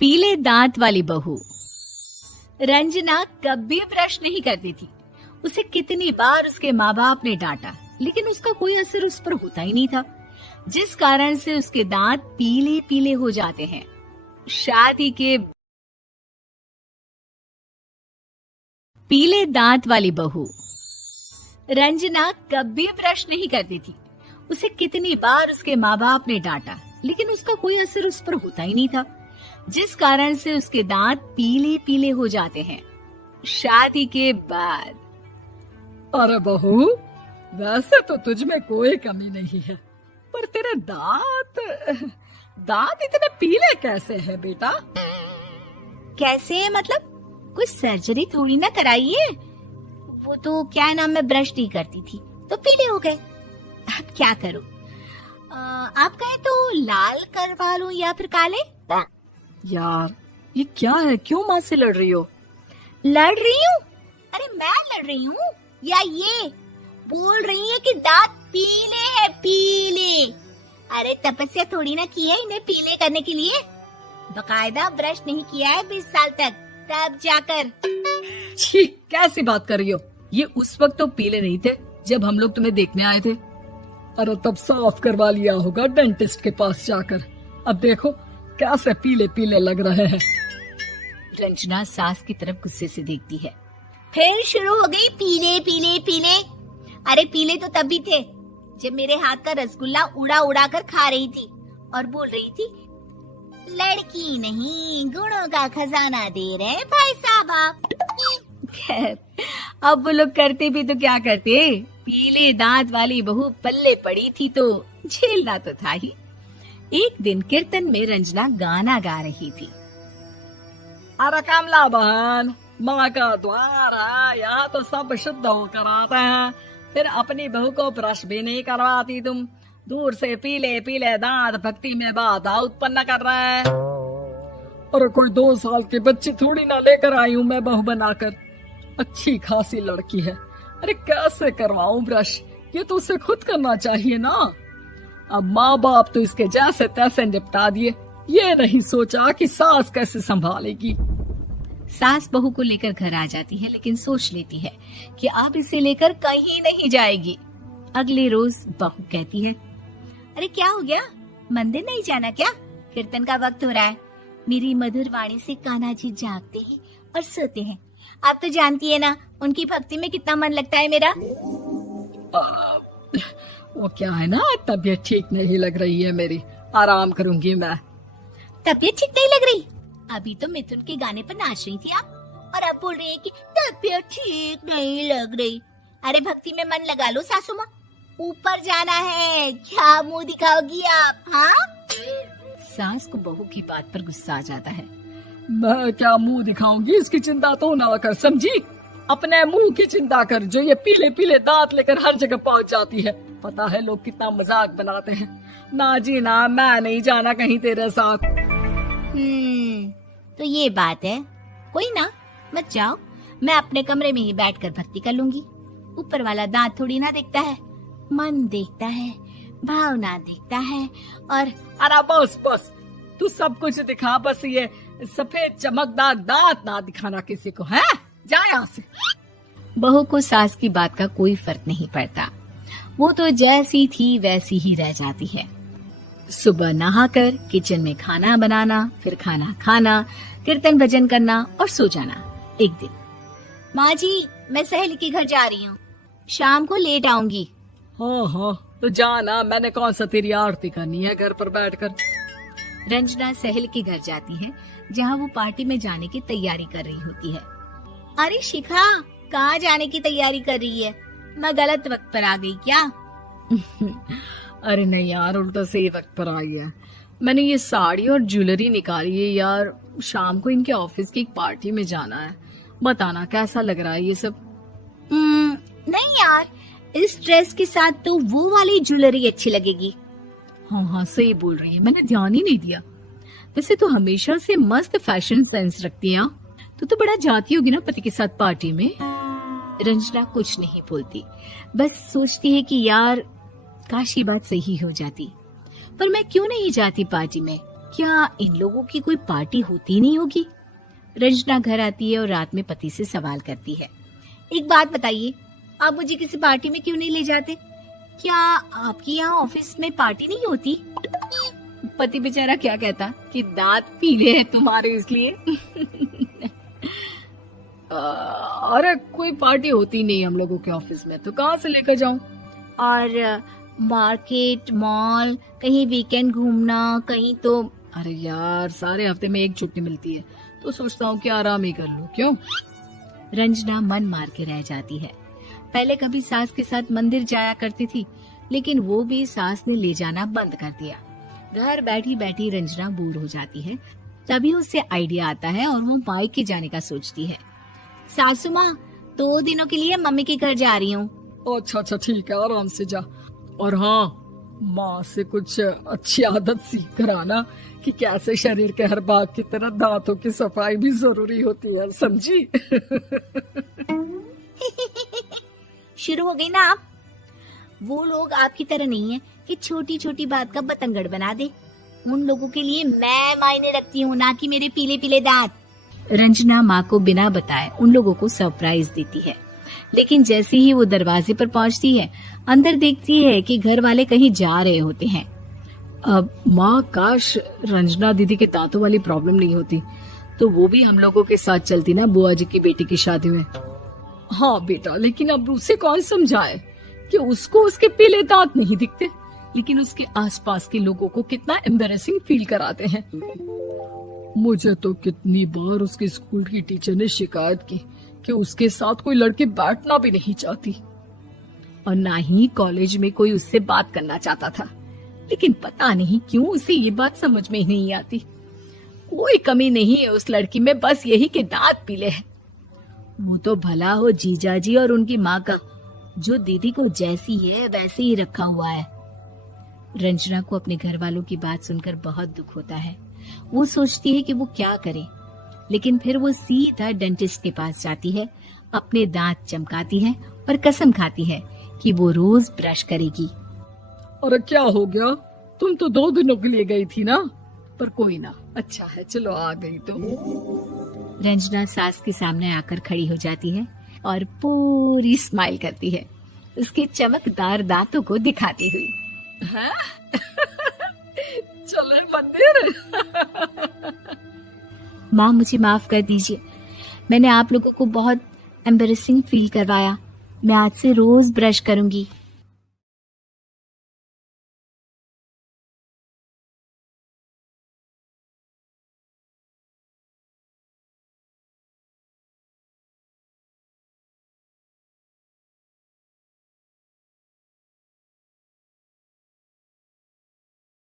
पीले दांत वाली बहू। रंजना कभी ब्रश नहीं करती थी। उसे कितनी बार उसके माँ बाप ने डांटा, लेकिन उसका कोई असर उस पर होता ही नहीं था, जिस कारण से उसके दांत पीले पीले हो जाते हैं। शादी के पीले दांत वाली बहू। रंजना कभी ब्रश नहीं करती थी। उसे कितनी बार उसके माँ बाप ने डांटा, लेकिन उसका कोई असर उस पर होता ही नहीं था, जिस कारण से उसके दांत पीले पीले हो जाते हैं। शादी के बाद। अरे बहू, वैसे तो तुझ में कोई कमी नहीं है, पर तेरे दांत इतने पीले कैसे हैं बेटा? कैसे मतलब? कुछ सर्जरी थोड़ी ना कराइए। वो तो क्या नाम, मैं ब्रश नहीं करती थी तो पीले हो गए। अब क्या करूं? आप कहें तो लाल करवा लूं या फिर काले? यार ये क्या है, क्यों माँ से लड़ रही हो? लड़ रही हूँ? अरे मैं लड़ रही हूँ या ये बोल रही है कि दांत पीले हैं, पीले। अरे तपस्या थोड़ी ना की है इन्हें पीले करने के लिए। बकायदा ब्रश नहीं किया है 20 साल तक, तब जाकर। छी, कैसी बात कर रही हो? ये उस वक्त तो पीले नहीं थे जब हम लोग तुम्हें देखने आए थे। अरे तब साफ करवा लिया होगा डेंटिस्ट के पास जाकर। अब देखो कैसे पीले पीले लग रहे हैं। रंजना सास की तरफ गुस्से से देखती है। फिर शुरू हो गई पीले पीले पीले। अरे पीले तो तब भी थे जब मेरे हाथ का रसगुल्ला उड़ा उड़ा कर खा रही थी और बोल रही थी, लड़की नहीं गुणों का खजाना दे रहे भाई साहब आप। खैर, अब वो लोग करते भी तो क्या करते, पीले दांत वाली बहू पल्ले पड़ी थी तो झेलना तो था ही। एक दिन कीर्तन में रंजना गाना गा रही थी। अरे कमला बहन, माँ का द्वार है, यहाँ तो सब शुद्ध होकर आते हैं, फिर अपनी बहू को ब्रश भी नहीं करवाती तुम। दूर से पीले पीले दांत भक्ति में बाधा उत्पन्न कर रहे हैं। अरे कोई 2 साल के बच्ची थोड़ी ना लेकर आई हूँ मैं बहू बनाकर। अच्छी खासी लड़की है, अरे कैसे करवाऊं ब्रश? ये तो उसे खुद करना चाहिए ना। अब माँ बाप तो इसके जैसे तैसे निपटा दिए, ये नहीं सोचा कि सास कैसे संभालेगी। सास बहू को लेकर घर आ जाती है, लेकिन सोच लेती है कि अब इसे लेकर कहीं नहीं जाएगी। अगले रोज बहू कहती है, अरे क्या हो गया, मंदिर नहीं जाना क्या? कीर्तन का वक्त हो रहा है। मेरी मधुर वाणी से कान्हा जी जागते हैं और सोते हैं। आप तो जानती है ना उनकी भक्ति में कितना मन लगता है मेरा। वो क्या है ना, तबीयत ठीक नहीं लग रही है मेरी, आराम करूंगी मैं। तबीयत ठीक नहीं लग रही? अभी तो मिथुन के गाने पर नाच रही थी आप, और अब बोल रही है कि तबीयत ठीक नहीं लग रही। अरे भक्ति में मन लगा लो सासू माँ, ऊपर जाना है, क्या मुंह दिखाओगी आप? हाँ? सास को बहू की बात पर गुस्सा आ जाता है। मैं क्या मुंह दिखाऊंगी, इसकी चिंता तो ना कर, समझी? अपने मुंह की चिंता कर, जो ये पीले पीले दांत लेकर हर जगह पहुंच जाती है। पता है लोग कितना मजाक बनाते हैं। ना जी ना, मैं नहीं जाना कहीं तेरे साथ। तो ये बात है, कोई ना, मत जाओ, मैं अपने कमरे में ही बैठकर भक्ति कर लूंगी। ऊपर वाला दांत थोड़ी ना देखता है, मन देखता है, भावना देखता है। और अरे बस बस, तू सब कुछ दिखा, बस ये सफेद चमकदार दांत ना दिखाना किसी को, है? जा यहाँ से। बहू को सास की बात का कोई फर्क नहीं पड़ता, वो तो जैसी थी वैसी ही रह जाती है। सुबह नहाकर किचन में खाना बनाना, फिर खाना खाना, कीर्तन भजन करना और सो जाना। एक दिन, माँ जी मैं सहेली के घर जा रही हूँ, शाम को लेट आऊंगी। हाँ हाँ तो जाना, मैंने कौन सा तेरी आरती करनी है घर पर बैठकर। रंजना सहेली के घर जाती है, जहाँ वो पार्टी में जाने की तैयारी कर रही होती है। अरे शिखा, कहाँ जाने की तैयारी कर रही है? मैं गलत वक्त पर आ गई क्या? अरे नहीं यार, उल्टा सही वक्त पर आई है। मैंने ये साड़ी और ज्वेलरी निकाली है यार, शाम को इनके ऑफिस की एक पार्टी में जाना है। बताना कैसा लग रहा है ये सब? नहीं यार, इस ड्रेस के साथ तो वो वाली ज्वेलरी अच्छी लगेगी। हाँ हाँ सही बोल रही है, मैंने ध्यान ही नहीं दिया। वैसे तो हमेशा से मस्त फैशन सेंस रखती है। तो बड़ा जाती होगी ना पति के साथ पार्टी में। रंजना कुछ नहीं बोलती, बस सोचती है कि यार काश ये बात सही हो जाती, पर मैं क्यों नहीं जाती पार्टी में। क्या इन लोगों की कोई पार्टी होती नहीं होगी? रंजना घर आती है और रात में पति से सवाल करती है, एक बात बताइए, आप मुझे किसी पार्टी में क्यों नहीं ले जाते? क्या आपके यहाँ ऑफिस में पार्टी नहीं होती? पति बेचारा क्या कहता कि दांत पीले हैं तुम्हारे इसलिए। अरे कोई पार्टी होती नहीं हम लोगों के ऑफिस में, तो कहाँ से लेकर जाऊं? और मार्केट, मॉल, कहीं वीकेंड घूमना, कहीं तो। अरे यार, सारे हफ्ते में एक छुट्टी मिलती है, तो सोचता हूँ कि आराम ही कर लूं। क्यों? रंजना मन मार के रह जाती है। पहले कभी सास के साथ मंदिर जाया करती थी, लेकिन वो भी सास ने ले जाना बंद कर दिया। घर बैठी बैठी रंजना बोर हो जाती है। तभी उससे आइडिया आता है और वो मायके जाने का सोचती है। सासू माँ, 2 दिनों के लिए मम्मी के घर जा रही हूँ। अच्छा ठीक है, आराम से जा। और हाँ, माँ से कुछ अच्छी आदत सीख कर आना कि कैसे शरीर के हर भाग की तरह दांतों की सफाई भी जरूरी होती है, समझी? शुरू हो गई ना आप? वो लोग आपकी तरह नहीं है कि छोटी छोटी बात का बतंगड़ बना दे। उन लोगों के लिए मैं मायने रखती हूँ, ना कि मेरे पीले पीले दांत। रंजना माँ को बिना बताए उन लोगों को सरप्राइज देती है, लेकिन जैसे ही वो दरवाजे पर पहुँचती है, अंदर देखती है कि घर वाले कहीं जा रहे होते हैं। अब माँ, काश रंजना दीदी के दांतों वाली प्रॉब्लम नहीं होती, तो वो भी हम लोगों के साथ चलती ना बुआ जी की बेटी की शादी में। हाँ बेटा, लेकिन अब उसे कौन समझाए कि उसको उसके पीले दांत नहीं दिखते, लेकिन उसके आसपास के लोगों को कितना एम्बैरेसिंग फील कराते हैं। मुझे तो कितनी बार उसके स्कूल की टीचर ने शिकायत की कि उसके साथ कोई लड़की बैठना भी नहीं चाहती, और ना ही कॉलेज में कोई उससे बात करना चाहता था। लेकिन पता नहीं क्यों उसे ये बात समझ में ही नहीं आती। कोई कमी नहीं है उस लड़की में, बस यही कि दांत पीले हैं। वो तो भला हो जीजाजी और उनकी माँ का, जो दीदी को जैसी है वैसे ही रखा हुआ है। रंजना को अपने घर वालों की बात सुनकर बहुत दुख होता है। वो सोचती है कि वो क्या करे, लेकिन फिर वो सीधा डेंटिस्ट के पास जाती है, अपने दांत चमकाती है और कसम खाती है कि वो रोज ब्रश करेगी। अरे क्या हो गया? तुम तो 2 दिनों के लिए गई थी ना, पर कोई ना, अच्छा है, चलो आ गई तो। रंजना सास के सामने आकर खड़ी हो जाती है और पूरी स्माइल करती है, उसके चमकदार दांतों को दिखाती हुई। हैं? चले मंदिर? माँ, मुझे माफ कर दीजिए, मैंने आप लोगों को बहुत एम्बैरेसिंग फील करवाया। मैं आज से रोज ब्रश करूंगी।